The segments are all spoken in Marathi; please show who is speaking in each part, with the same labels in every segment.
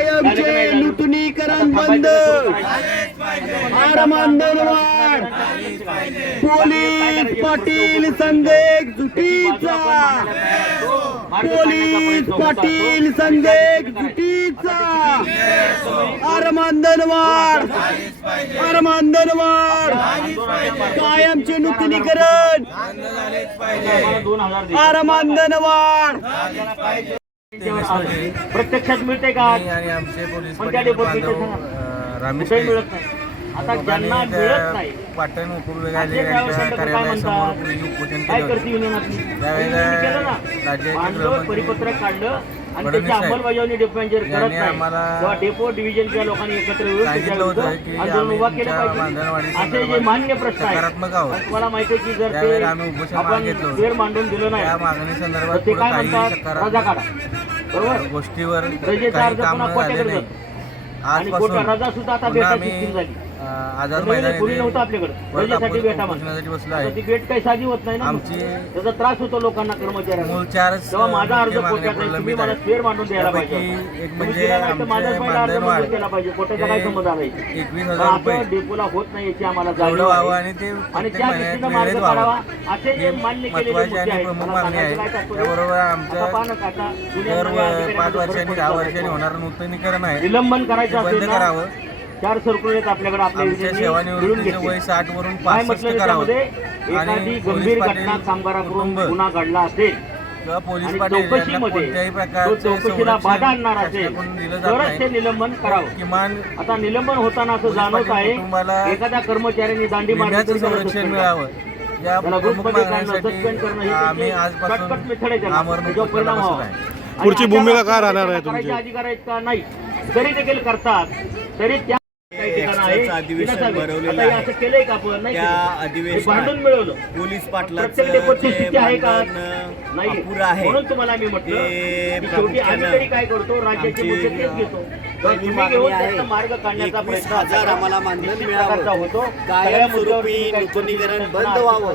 Speaker 1: कायमचे नूतनीकरण बंद. आरमांदरवाड पोलीस पाटील संघ एकजुटीचा पोलीस पाटील संघ एकजुटीचा आरमांदनवाड आरमांदनवाड कायमचे नूतनीकरण. आरमांदनवाड
Speaker 2: प्रत्यक्षात मिळते का?
Speaker 3: आणि आमचे पोलीस
Speaker 2: पण त्या
Speaker 3: रमेश
Speaker 2: मिळत नाही आता ज्यांना मिळत नाही
Speaker 3: पाटण उपविभागाचे
Speaker 2: राज्य काय
Speaker 3: कार्यालयासमोर
Speaker 2: म्हणतात?
Speaker 3: पूर्वी उपोषण
Speaker 2: काय
Speaker 3: केले
Speaker 2: करते
Speaker 3: होते
Speaker 2: युनियन आपली
Speaker 3: त्यावेळेला
Speaker 2: केलं ना परिपत्रक काढलं आणि त्याची अंमलबजावणी डेपोंचर करत नाही. डेपो डिव्हिजनच्या लोकांनी एकत्र येऊन आंदोलन उभा केलं पाहिजे. असे जे मान्य प्रश्न आहेत तुम्हाला माहिती आहे की जर ते आपण. वेळ मांडून दिलं नाही ते काय म्हणतात? रजा काढा. बरोबर?
Speaker 3: गोष्टीवर
Speaker 2: रजेचा अर्ज
Speaker 3: काम
Speaker 2: पुन्हा जातो. आणि रजा सुद्धा आता भेटायची झाली.
Speaker 3: आझाद
Speaker 2: पूर्वी
Speaker 3: येथे
Speaker 2: नव्हतं आपल्याकडे.
Speaker 3: बसलो आहे.
Speaker 2: ती भेट काही साधी होत नाही ना.
Speaker 3: आमची
Speaker 2: त्याचा त्रास होतो लोकांना कर्मचाऱ्यांना.
Speaker 3: मूळ चारच
Speaker 2: तेव्हा माझा अर्ज
Speaker 3: मुख्य
Speaker 2: कोर्टात
Speaker 3: मागण्या
Speaker 2: आहे तुम्ही
Speaker 3: प्रलंबित
Speaker 2: मला
Speaker 3: आहेत
Speaker 2: फेर मांडून द्यायला
Speaker 3: त्यापैकी
Speaker 2: पाहिजे
Speaker 3: एक
Speaker 2: तुम्ही
Speaker 3: म्हणजे
Speaker 2: दिला नाही तर माझाच
Speaker 3: आमचे
Speaker 2: पहिला अर्ज
Speaker 3: मानधनवाढ
Speaker 2: मंजूर केला पाहिजे. कोर्टाचा काय संबंध आहे
Speaker 3: एकवीस
Speaker 2: पण
Speaker 3: हजार रुपये.
Speaker 2: असं डेपोला होत नाही याची आम्हाला
Speaker 3: एवढं
Speaker 2: जाणीव
Speaker 3: व्हावं
Speaker 2: आहे.
Speaker 3: आणि ते
Speaker 2: आणि
Speaker 3: प्रत्येक
Speaker 2: त्या
Speaker 3: महिन्यात
Speaker 2: दृष्टीनं मार्ग
Speaker 3: वेळेत
Speaker 2: काढावा.
Speaker 3: व्हावं
Speaker 2: असे
Speaker 3: ही
Speaker 2: मान्य केलेले
Speaker 3: महत्वाची
Speaker 2: मुद्दे
Speaker 3: आणि
Speaker 2: आहेत.
Speaker 3: प्रमुख
Speaker 2: मला
Speaker 3: मागणी आहे.
Speaker 2: सांगायचं काय तात्पर्य?
Speaker 3: त्याबरोबर
Speaker 2: आता
Speaker 3: आमचं
Speaker 2: पाहा ना काका, जुन्या
Speaker 3: दर
Speaker 2: नव्या
Speaker 3: पाच वर्षांनी दहा. वर्षांनी होणारं नूतनीकरण आहे.
Speaker 2: निलंबन
Speaker 3: ते
Speaker 2: करायचं
Speaker 3: बंद
Speaker 2: असेल ना
Speaker 3: करावं.
Speaker 2: चार सर्क्युलर आहेत आपल्याकडे आपल्या
Speaker 3: आमच्या
Speaker 2: घेतले.
Speaker 3: साठ वरून
Speaker 2: काय
Speaker 3: पासष्ट
Speaker 2: म्हटलं
Speaker 3: करावं
Speaker 2: त्याच्यामध्ये
Speaker 3: आणि
Speaker 2: एखादी
Speaker 3: पोलीस
Speaker 2: गंभीर
Speaker 3: पाटील
Speaker 2: घटना कामगाराकडून
Speaker 3: कुटुंब
Speaker 2: गुन्हा घडला असेल
Speaker 3: किंवा पोलीस
Speaker 2: आणि
Speaker 3: पाटील यांना
Speaker 2: चौकशीमध्ये
Speaker 3: कोणत्याही
Speaker 2: तो
Speaker 3: प्रकारचे
Speaker 2: चौकशीला बाधा आणणार
Speaker 3: संरक्षण
Speaker 2: असेल
Speaker 3: शासनाकडून दिलं जात
Speaker 2: तरच ते
Speaker 3: नाही
Speaker 2: निलंबन करावं
Speaker 3: किमान
Speaker 2: आता निलंबन होताना असं
Speaker 3: पोलीस
Speaker 2: जाणवत
Speaker 3: पाटील
Speaker 2: आहे एखाद्या कर्मचाऱ्याने दांडी मारली
Speaker 3: विम्याचं
Speaker 2: तरी त्याला
Speaker 3: संरक्षण
Speaker 2: suspend
Speaker 3: मिळावं
Speaker 2: करावं.
Speaker 3: या
Speaker 2: त्याला
Speaker 3: प्रमुख
Speaker 2: ग्रुपमध्ये काढणं,
Speaker 3: मागण्यांसाठी
Speaker 2: suspend करणं ही
Speaker 3: आम्ही
Speaker 2: त्याची
Speaker 3: आजपासून
Speaker 2: shortcut method आहे त्याला.
Speaker 3: आमरण
Speaker 2: त्याच्यावर परिणाम
Speaker 3: उपोषणाला
Speaker 2: व्हावा.
Speaker 3: बसलो आहे
Speaker 2: आणि
Speaker 4: पुढची
Speaker 2: अशा
Speaker 4: भूमिका काय राहणार आहे
Speaker 2: करायचे
Speaker 4: तुमची?
Speaker 2: अधिकार आहेत का नाही तरी देखील करतात तरी त्या
Speaker 1: एक्स्ट्राचं अधिवेशन. भरवलेलं आहे. त्या अधिवेशनात पोलीस पाटलाचं अपुरं आहे ते प्रामुख्यानं एकवीस हजार. आम्हाला मानधन मिळावं. कायमस्वरूपी नूतनीकरण बंद व्हावं.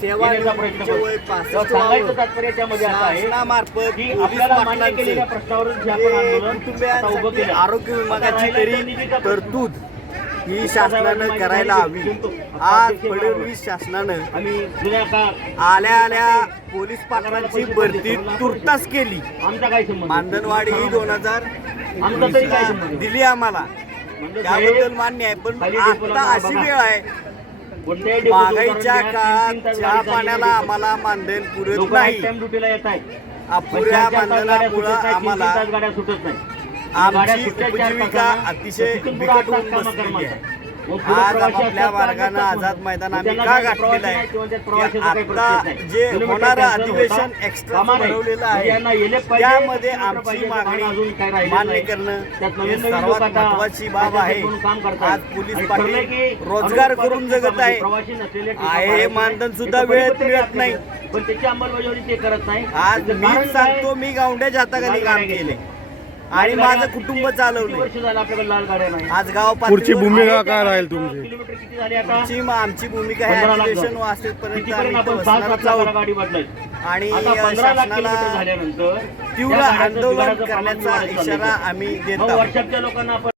Speaker 1: सेवा. वय
Speaker 2: तर
Speaker 1: 65
Speaker 2: सांगायचं
Speaker 1: व्हावं.
Speaker 2: तात्पर्य त्यामध्ये असं आहे
Speaker 1: शासनामार्फत
Speaker 2: की
Speaker 1: पोलीस पाटलांचे कुटुंबियांसाठी आरोग्य विभागाची तरी. तरतूद ही शासनानं करायला हवी. आज फडणवीस शासनानं आल्या आल्या पोलीस पाटलांची भरती तुर्तास केली. मानधनवाढी ही दोन हजार दिली आम्हाला. त्याबद्दल मान्य आहे पण आता अशी. वेळ आहे. महागाईच्या काळात चहा पाण्याला. आम्हाला मानधन पुरत नाही. अपुऱ्या मानधनामुळं आम्हाला आमची उपजीविका अतिशय बिकट होऊन बसलेली. आहे आज
Speaker 2: असतात,
Speaker 1: मार्गानं आझाद. मैदान आम्ही का गाठलेलं आहे की आता. जे होणारं अधिवेशन. एक्स्ट्रा. भरवलेलं
Speaker 2: म्हणजे
Speaker 1: आहे त्यामध्ये आमची मागणी मान्य. करणं हे सर्वात महत्वाची बाब आहे. आज पोलीस पाटील रोजगार करून जगत आहे हे. मानधन सुद्धा वेळेत मिळत नाही.
Speaker 2: पण त्याची अंमलबजावणी ते करत नाही
Speaker 1: आज
Speaker 2: काय?
Speaker 1: सांगतो मी गावंड्याच्या हाताखाली काम केले आणि माझं कुटुंब चालवले
Speaker 2: वर्ष झालं आपल्याकडे लाल गाड्या नाही?
Speaker 1: आज गाव
Speaker 4: पुढची भूमिका काय राहील तुमची?
Speaker 2: किलोमीटर किती झाले आता?
Speaker 1: आमची आमची भूमिका
Speaker 2: पंधरा
Speaker 1: आहे
Speaker 2: लाख
Speaker 1: अधिवेशन
Speaker 2: झाले.
Speaker 1: वाचेपर्यंत
Speaker 2: कितीपर्यंत
Speaker 1: आम्ही
Speaker 2: आपण
Speaker 1: इथं
Speaker 2: सहा
Speaker 1: बसणारच
Speaker 2: सात लाखाला
Speaker 1: आहोत.
Speaker 2: गाडी बदलाय
Speaker 1: आणि
Speaker 2: आता पंधरा लाख किलोमीटर
Speaker 1: शासनाला
Speaker 2: झाल्यानंतर
Speaker 1: तीव्र
Speaker 2: गाड्याचं
Speaker 1: आंदोलन
Speaker 2: प्रमाण
Speaker 1: करण्याचा
Speaker 2: वाढत चाललंय.
Speaker 1: इशारा आम्ही देत
Speaker 2: मग
Speaker 1: आहोत.
Speaker 2: वर्षाच्या लोकांना आपण